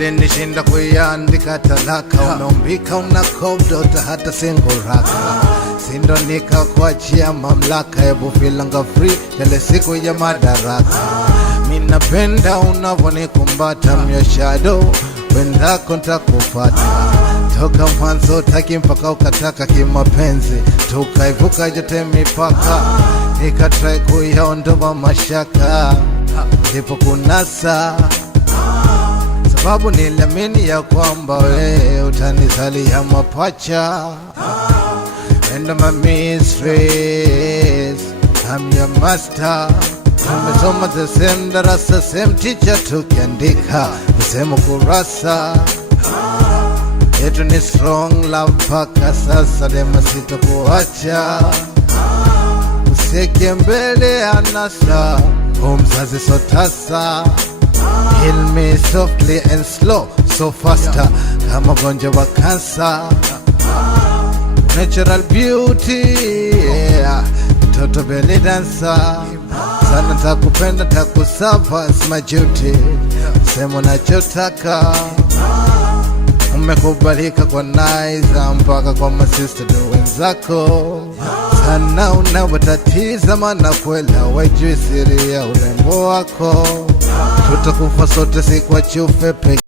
ilinishinda kuiandika talaka. Umeumbika unakobdota hata singuraka, sindo nikakuachia mamlaka. Ebu filanga free yale siku ya madaraka. Minapenda unavonikumbata, myo shadow wendako ntakufata. Toka mwanzo taki mpaka ukataka kimapenzi, tukaivuka yote mipaka. Nikatrai kuyaondoa mashaka, ndipo kunasa sababu niliamini ya kwamba we utanizalia mapacha. And my mistress, I'm your master. Tumesoma the same darasa, same teacher, tukiandika the same kurasa. Yetu ni strong love paka sasa, dema sitokuacha. Useke mbele anasa, mzazi so tasa. Heal me softly and slow, so faster, kama gonjwa wa kansa. Natural beauty, yeah. Toto belly dancer, sana takupenda takusava, it's my duty. Sema unachotaka, umekubalika kwa naiza mpaka kwa masista do wenzako. Sana unawatatiza mana kwela wajui siri ya urembo wako. Tutakufa sote si kwa chufe peke.